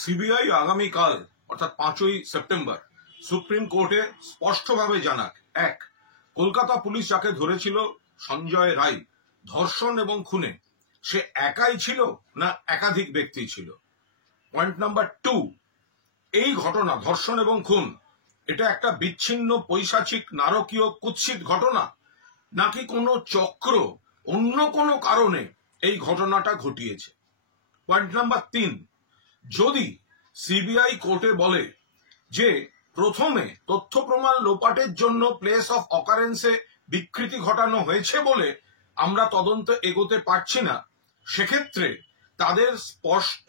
CBI আগামীকাল অর্থাৎ 5ই September supreme কোর্টে স্পষ্টভাবে জানাক, এক, কলকাতা পুলিশ যাকে ধরেছিল সঞ্জয় রায় ধর্ষণ এবং খুনে, সে একাই ছিল না একাধিক ব্যক্তি ছিল। পয়েন্ট নাম্বার 2, এই ঘটনা ধর্ষণ এবং খুন এটা একটা বিচ্ছিন্ন পৈশাচিক নারকীয় কুৎসিত ঘটনা, নাকি কোনো চক্র অন্য কোনো কারণে এই ঘটনাটা ঘটিয়েছে। পয়েন্ট নাম্বার 3, যদি সিবিআই কোর্টে বলে যে প্রথমে তথ্য প্রমাণ লোপাটের জন্য প্লেস অফ অকারেন্সে বিকৃতি ঘটানো হয়েছে বলে আমরা তদন্ত এগোতে পারছি না, সেক্ষেত্রে তাদের স্পষ্ট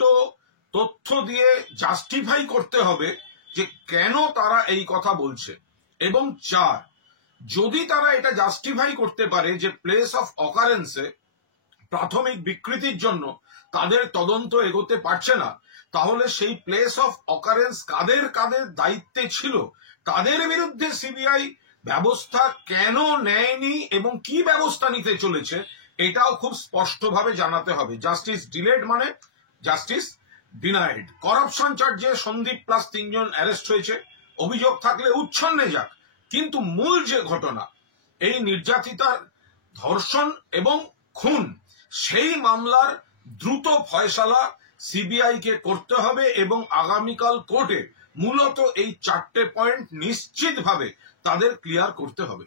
তথ্য দিয়ে জাস্টিফাই করতে হবে যে কেন তারা এই কথা বলছে। এবং 4, যদি তারা এটা জাস্টিফাই করতে পারে যে প্লেস অফ অকারেন্সে প্রাথমিক বিকৃতির জন্য তাদের তদন্ত এগোতে পারছে না, তাহলে সেই প্লেস অফ অকারেন্স কাদের কাদের দায়িত্বে ছিল, তাদের বিরুদ্ধে সিবিআই ব্যবস্থা কেন নেয়নি এবং কি ব্যবস্থা নিতে চলেছে, এটাও খুব স্পষ্টভাবে জানাতে হবে। জাস্টিস ডিলেড মানে জাস্টিস ডিনাইড। করাপশন চার্জে সন্দীপ প্লাস 3 জন অ্যারেস্ট হয়েছে, অভিযোগ থাকলে উচ্ছন্নে যাক, কিন্তু মূল যে ঘটনা এই নির্যাতিতার ধর্ষণ এবং খুন, সেই মামলার দ্রুত ফয়সালা সিবিআই কে করতে হবে এবং আগামীকাল কোর্টে মূলত এই 4টে পয়েন্ট নিশ্চিতভাবে তাদের ক্লিয়ার করতে হবে।